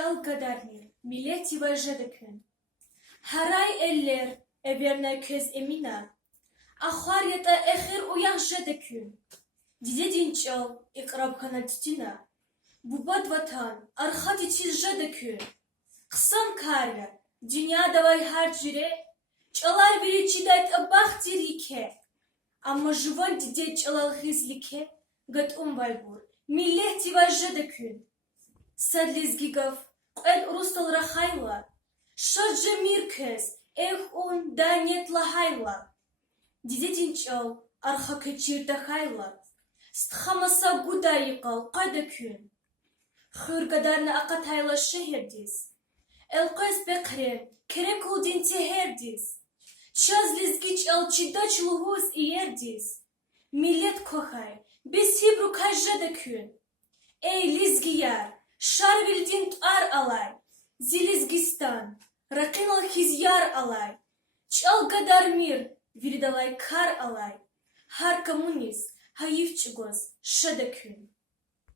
çal kadarmir, milleti vajadakın. Haray eller, eberna köz emina. Ahvar yata ehir uyan jadakın. Didedin çal, ikrab kanattina. Bubad vatan, arhat içil jadakın. Kısan karya, dünya davay harcire. Çalar biri çidat abah dirike. Ama juvan dide çalal hizlike. Gat umbaybur, milleti vajadakın. Sadlizgigaf, el rustal rahayla. Şarja mirkez, un danet lahayla. Didedin çal, arha kaçir dahayla. Sthamasa gudayikal qadakün. Khur kadarna akatayla şehirdiz. El qaz bekrem, kerekul din teherdiz. Çazlizgi çal çidaç luhuz iyerdiz. Millet kohay, biz hibru kajadakün. Ey lizgiyar, şar bildin ar alay. Zilizgistan, rakınal hizyar alay. Çal kadar mir, virdalay kar alay. Har коммунист, hayif çigoz, şadakün.